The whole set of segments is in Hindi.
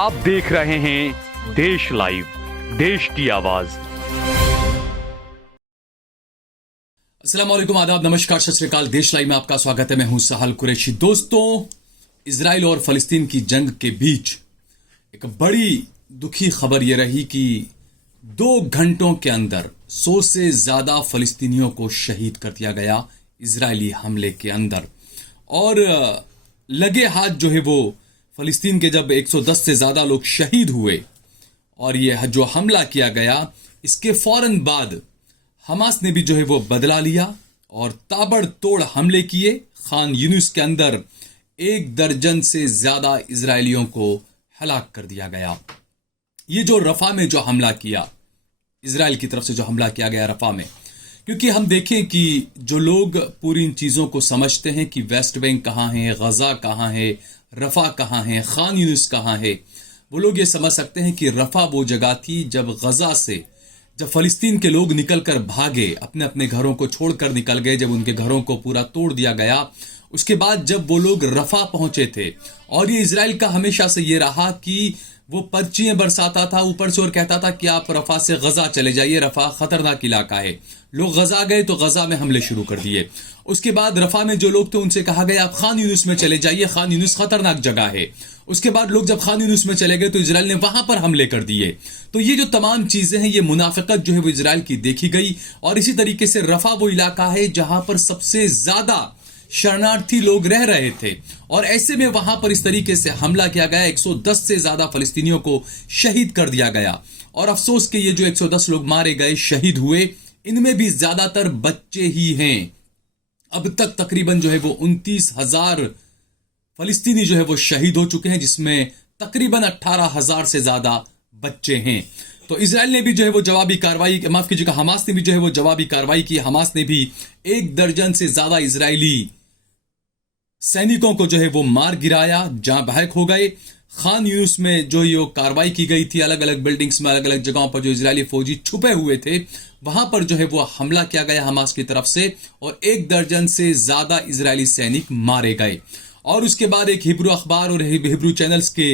आप देख रहे हैं देश लाइव, देश की आवाज। अस्सलाम वालेकुम, आदाब, नमस्कार, सत श्री अकाल। देश लाइव में आपका स्वागत है। मैं हूं सहाल कुरैशी। दोस्तों, इजराइल और फलस्तीन की जंग के बीच एक बड़ी दुखी खबर यह रही कि 2 घंटों के अंदर 100 से ज्यादा फलस्तीनियों को शहीद कर दिया गया इजरायली हमले के अंदर। और लगे हाथ जो है वो फलस्तीन के जब 110 से ज्यादा लोग शहीद हुए और ये जो हमला किया गया, इसके फौरन बाद हमास ने भी जो है वो बदला लिया और ताबड़तोड़ हमले किए। खान यूनिस के अंदर 1 दर्जन से ज्यादा इजरायलियों को हलाक कर दिया गया। ये जो रफा में जो हमला किया, इजराइल की तरफ से जो हमला किया गया रफा में, क्योंकि हम देखें कि जो लोग पूरी इन चीजों को समझते हैं कि वेस्ट बैंक कहाँ है, गजा कहाँ है, रफा कहाँ है, खान यूनिस कहाँ है, वो लोग ये समझ सकते हैं कि रफा वो जगह थी जब गजा से जब फलस्तीन के लोग निकलकर भागे, अपने अपने घरों को छोड़कर निकल गए, जब उनके घरों को पूरा तोड़ दिया गया, उसके बाद जब वो लोग रफा पहुंचे थे। और ये इजराइल का हमेशा से ये रहा कि वो पर्चियां बरसाता था ऊपर से और कहता था कि आप रफा से गजा चले जाइए, रफा खतरनाक इलाका है। लोग गजा गए तो गजा में हमले शुरू कर दिए। उसके बाद रफा में जो लोग थे उनसे कहा गया आप खान यूनिस में चले जाइए, खान यूनिस खतरनाक जगह है। उसके बाद लोग जब खान यूनिस में चले गए तो इजराइल ने वहां पर हमले कर दिए। तो ये जो तमाम चीजें हैं, ये मुनाफिकत जो है वो इजराइल की देखी गई। और इसी तरीके से रफा वो इलाका है जहां पर सबसे ज्यादा शरणार्थी लोग रह रहे थे और ऐसे में वहां पर इस तरीके से हमला किया गया। 110 से ज्यादा फलस्तीनियों को शहीद कर दिया गया। और अफसोस के ये जो 110 लोग मारे गए, शहीद हुए, इनमें भी ज्यादातर बच्चे ही हैं। अब तक तकरीबन जो है वो 29,000 फलस्तीनी जो है वो शहीद हो चुके हैं, जिसमें तकरीबन 18,000 से ज्यादा बच्चे हैं। तो इजराइल ने भी जो है वो जवाबी कार्रवाई, माफ कीजिएगा, हमास ने भी जो है वो जवाबी कार्रवाई की। हमास ने भी 1 दर्जन से ज्यादा इजरायली सैनिकों को जो है वो मार गिराया, जहां बहक हो गए। खान यूनिस में जो ये कार्रवाई की गई थी, अलग अलग बिल्डिंग्स में, अलग अलग जगहों पर जो इजरायली फौजी छुपे हुए थे, वहां पर जो है वो हमला किया गया हमास की तरफ से और 1 दर्जन से ज्यादा इजरायली सैनिक मारे गए। और उसके बाद एक हिब्रू अखबार और हिब्रू चैनल्स के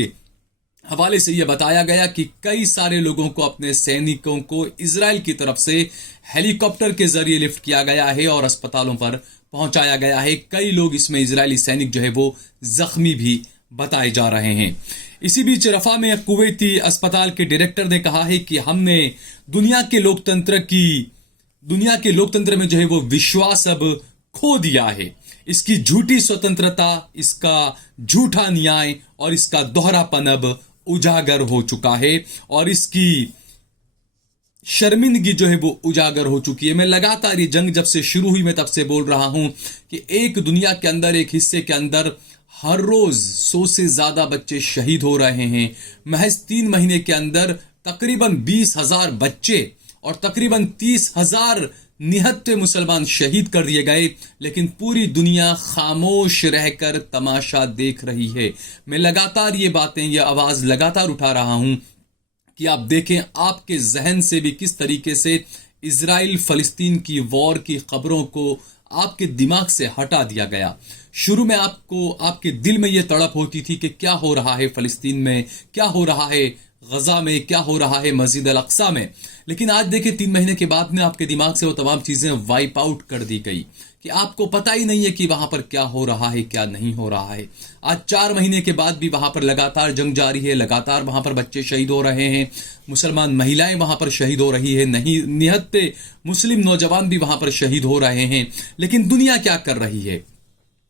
हवाले से यह बताया गया कि कई सारे लोगों को, अपने सैनिकों को इजराइल की तरफ से हेलीकॉप्टर के जरिए लिफ्ट किया गया है और अस्पतालों पर पहुंचाया गया है। कई लोग इसमें इजरायली सैनिक जो है वो जख्मी भी बताए जा रहे हैं। इसी बीच रफा में कुवैती अस्पताल के डायरेक्टर ने कहा है कि हमने दुनिया के लोकतंत्र में जो है वो विश्वास अब खो दिया है। इसकी झूठी स्वतंत्रता, इसका झूठा न्याय और इसका दोहरापन अब उजागर हो चुका है और इसकी शर्मिंदगी जो है वो उजागर हो चुकी है। मैं लगातार ये जंग जब से शुरू हुई, मैं तब से बोल रहा हूं कि एक दुनिया के अंदर, एक हिस्से के अंदर हर रोज 100 से ज्यादा बच्चे शहीद हो रहे हैं। महज 3 महीने के अंदर तकरीबन 20,000 बच्चे और तकरीबन 30,000 निहत्थे मुसलमान शहीद कर दिए गए, लेकिन पूरी दुनिया खामोश रहकर तमाशा देख रही है। मैं लगातार ये बातें, ये आवाज लगातार उठा रहा हूं कि आप देखें आपके जहन से भी किस तरीके से इजराइल फलस्तीन की वॉर की खबरों को आपके दिमाग से हटा दिया गया। शुरू में आपके दिल में यह तड़प होती थी कि क्या हो रहा है फलस्तीन में, क्या हो रहा है गजा में, क्या हो रहा है मस्जिद अल अक्सा में। लेकिन आज देखिए 3 महीने के बाद में आपके दिमाग से वो तमाम चीजें वाइप आउट कर दी गई कि आपको पता ही नहीं है कि वहां पर क्या हो रहा है, क्या नहीं हो रहा है। आज 4 महीने के बाद भी वहां पर लगातार जंग जारी है, लगातार वहां पर बच्चे शहीद हो रहे हैं, मुसलमान महिलाएं वहां पर शहीद हो रही है, नहीं निहत्ते मुस्लिम नौजवान भी वहां पर शहीद हो रहे हैं। लेकिन दुनिया क्या कर रही है?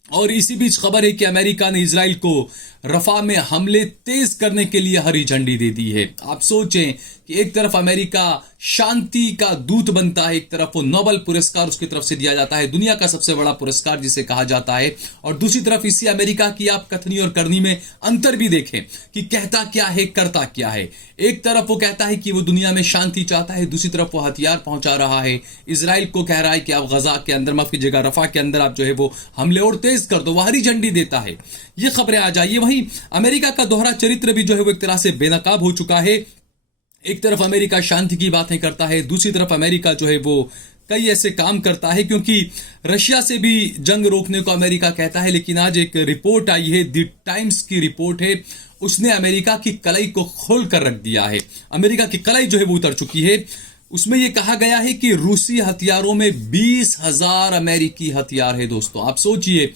और इसी बीच खबर है कि अमेरिका ने इजराइल को रफा में हमले तेज करने के लिए हरी झंडी दे दी है। आप सोचें कि एक तरफ अमेरिका शांति का दूत बनता है, एक तरफ वो नोबेल पुरस्कार उसकी तरफ से दिया जाता है, दुनिया का सबसे बड़ा पुरस्कार जिसे कहा जाता है, और दूसरी तरफ इसी अमेरिका की आप कथनी और करनी में अंतर भी देखें कि कहता क्या है, करता क्या है। एक तरफ वो कहता है कि वो दुनिया में शांति चाहता है, दूसरी तरफ वो हथियार पहुंचा रहा है, इजराइल को कह रहा है कि आप गजा के अंदर, माफ कीजिएगा, रफा के अंदर आप जो है वो हमले और तेज कर दो, वो हरी झंडी देता है। ये खबरें आ जाइए। वहीं अमेरिका का दोहरा चरित्र भी जो है वो एक तरह से बेनकाब हो चुका है। एक तरफ अमेरिका शांति की बातें करता है, दूसरी तरफ अमेरिका जो है वो कई ऐसे काम करता है, क्योंकि रशिया से भी जंग रोकने को अमेरिका कहता है। लेकिन आज एक रिपोर्ट आई है, द टाइम्स की रिपोर्ट है, उसने अमेरिका की कलाई को खोल कर रख दिया है। अमेरिका की कलाई जो है वो उतर चुकी है। उसमें यह कहा गया है कि रूसी हथियारों में 20,000 अमेरिकी हथियार है। दोस्तों आप सोचिए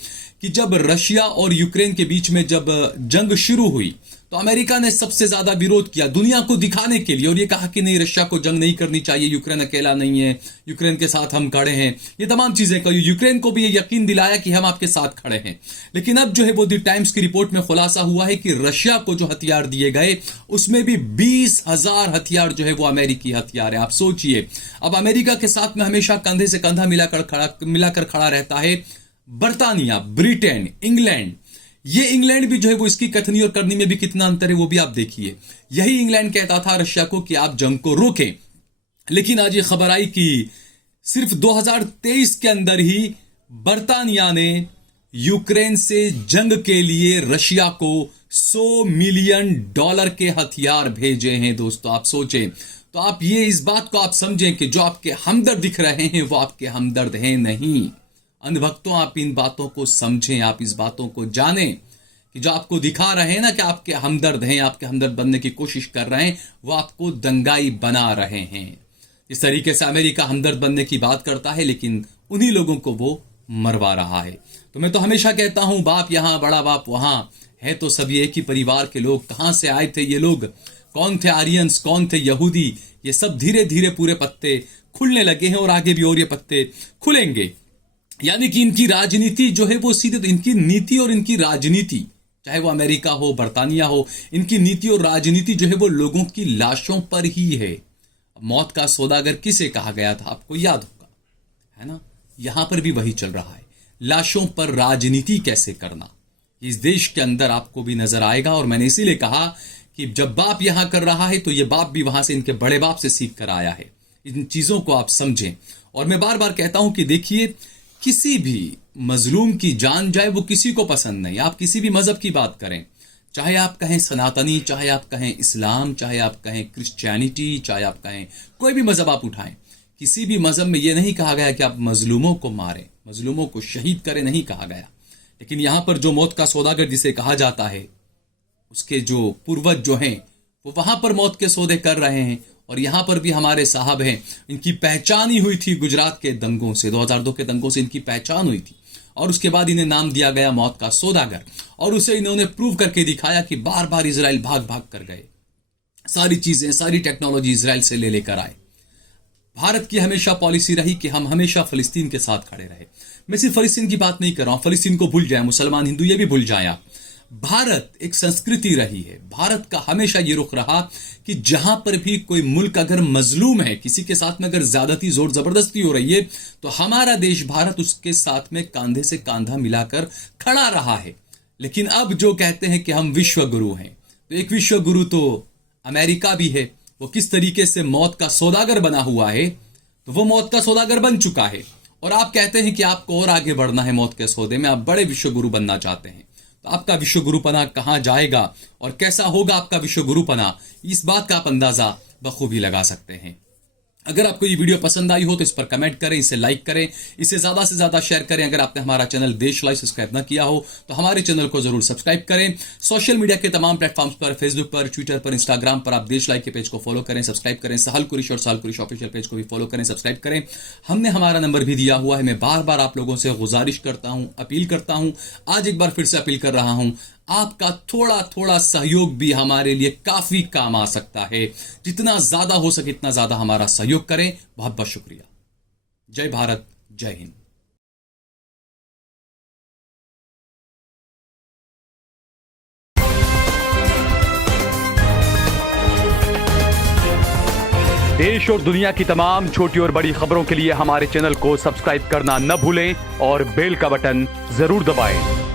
कि जब रशिया और यूक्रेन के बीच में जब जंग शुरू हुई तो अमेरिका ने सबसे ज्यादा विरोध किया दुनिया को दिखाने के लिए, और ये कहा कि नहीं, रशिया को जंग नहीं करनी चाहिए, यूक्रेन अकेला नहीं है, यूक्रेन के साथ हम खड़े हैं। ये तमाम चीजें कही, यूक्रेन को भी ये यकीन दिलाया कि हम आपके साथ खड़े हैं। लेकिन अब जो है वो द टाइम्स की रिपोर्ट में खुलासा हुआ है कि रशिया को जो हथियार दिए गए उसमें भी 20,000 हथियार जो है वो अमेरिकी हथियार है। आप सोचिए, अब अमेरिका के साथ में हमेशा कंधे से कंधा मिलाकर खड़ा रहता है बर्तानिया, ब्रिटेन, इंग्लैंड। ये इंग्लैंड भी जो है वो इसकी कथनी और करनी में भी कितना अंतर है वो भी आप देखिए। यही इंग्लैंड कहता था रशिया को कि आप जंग को रोकें, लेकिन आज ये खबर आई कि सिर्फ 2023 के अंदर ही बर्तानिया ने यूक्रेन से जंग के लिए रशिया को $100 मिलियन के हथियार भेजे हैं। दोस्तों आप सोचें, तो आप ये इस बात को आप समझें कि जो आपके हमदर्द दिख रहे हैं वो आपके हमदर्द हैं नहीं। अंधभक्तों, आप इन बातों को समझें, आप इस बातों को जानें कि जो आपको दिखा रहे हैं ना कि आपके हमदर्द हैं, आपके हमदर्द बनने की कोशिश कर रहे हैं, वो आपको दंगाई बना रहे हैं। इस तरीके से अमेरिका हमदर्द बनने की बात करता है लेकिन उन्हीं लोगों को वो मरवा रहा है। तो मैं तो हमेशा कहता हूं, बाप यहां बड़ा बाप वहां, है तो सभी एक ही परिवार के लोग। कहां से आए थे ये लोग, कौन थे आर्यंस, कौन थे यहूदी, ये सब धीरे धीरे पूरे पत्ते खुलने लगे हैं और आगे भी और ये पत्ते खुलेंगे। यानी कि इनकी राजनीति जो है वो सीधे, इनकी नीति और इनकी राजनीति, चाहे वो अमेरिका हो, बर्तानिया हो, इनकी नीति और राजनीति जो है वो लोगों की लाशों पर ही है। मौत का सौदागर किसे कहा गया था, आपको याद होगा, है ना? यहां पर भी वही चल रहा है, लाशों पर राजनीति कैसे करना। इस देश के अंदर आपको भी नजर आएगा। और मैंने इसीलिए कहा कि जब बाप यहां कर रहा है तो ये बाप भी वहां से, इनके बड़े बाप से सीख कर आया है। इन चीजों को आप समझें। और मैं बार बार कहता हूं कि देखिए, किसी भी मजलूम की जान जाए वो किसी को पसंद नहीं। आप किसी भी मजहब की बात करें, चाहे आप कहें सनातनी, चाहे आप कहें इस्लाम, चाहे आप कहें क्रिश्चियनिटी, चाहे आप कहें कोई भी मजहब आप उठाएं, किसी भी मजहब में यह नहीं कहा गया कि आप मजलूमों को मारें, मजलूमों को शहीद करें, नहीं कहा गया। लेकिन यहां पर जो मौत का सौदागर जिसे कहा जाता है, उसके जो पूर्वज जो हैं वो वहां पर मौत के सौदे कर रहे हैं। और यहां पर भी हमारे साहब हैं, इनकी पहचान ही हुई थी गुजरात के दंगों से, 2002 के दंगों से इनकी पहचान हुई थी। और उसके बाद इन्हें नाम दिया गया मौत का सौदागर। और उसे इन्होंने प्रूव करके दिखाया कि बार बार इजराइल भाग भाग कर गए, सारी चीजें, सारी टेक्नोलॉजी इजराइल से ले लेकर आए। भारत की हमेशा पॉलिसी रही कि हम हमेशा फलस्तीन के साथ खड़े रहे। मैं सिर्फ फलस्तीन की बात नहीं कर रहा हूं, फलस्तीन को भूल जाए, मुसलमान हिंदू ये भी भूल जाए आप। भारत एक संस्कृति रही है, भारत का हमेशा ये रुख रहा कि जहां पर भी कोई मुल्क अगर मजलूम है, किसी के साथ में अगर ज्यादती जोर जबरदस्ती हो रही है, तो हमारा देश भारत उसके साथ में कांधे से कांधा मिलाकर खड़ा रहा है। लेकिन अब जो कहते हैं कि हम विश्व गुरु हैं, तो एक विश्व गुरु तो अमेरिका भी है। वो किस तरीके से मौत का सौदागर बना हुआ है, तो वो मौत का सौदागर बन चुका है। और आप कहते हैं कि आपको और आगे बढ़ना है मौत के सौदे में, आप बड़े विश्व गुरु बनना चाहते हैं। तो आपका विश्व गुरुपना कहां जाएगा और कैसा होगा आपका विश्व गुरुपना, इस बात का आप अंदाजा बखूबी लगा सकते हैं। अगर आपको ये वीडियो पसंद आई हो तो इस पर कमेंट करें, इसे लाइक करें, इसे ज्यादा से ज्यादा शेयर करें। अगर आपने हमारा चैनल देश लाइव सब्सक्राइब न किया हो तो हमारे चैनल को जरूर सब्सक्राइब करें। सोशल मीडिया के तमाम प्लेटफॉर्म्स पर, फेसबुक पर, ट्विटर पर, इंस्टाग्राम पर आप देश लाइव के पेज को फॉलो करें, सब्सक्राइब करें। सहल कुरैशी और सहल कुरैशी ऑफिशियल पेज को भी फॉलो करें, सब्सक्राइब करें। हमने हमारा नंबर भी दिया हुआ है। मैं बार बार आप लोगों से गुजारिश करता हूं, अपील करता हूं, आज एक बार फिर से अपील कर रहा हूं, आपका थोड़ा थोड़ा सहयोग भी हमारे लिए काफी काम आ सकता है। जितना ज्यादा हो सके इतना ज्यादा हमारा सहयोग करें। बहुत बहुत शुक्रिया। जय भारत, जय हिंद। देश और दुनिया की तमाम छोटी और बड़ी खबरों के लिए हमारे चैनल को सब्सक्राइब करना न भूलें और बेल का बटन जरूर दबाएं।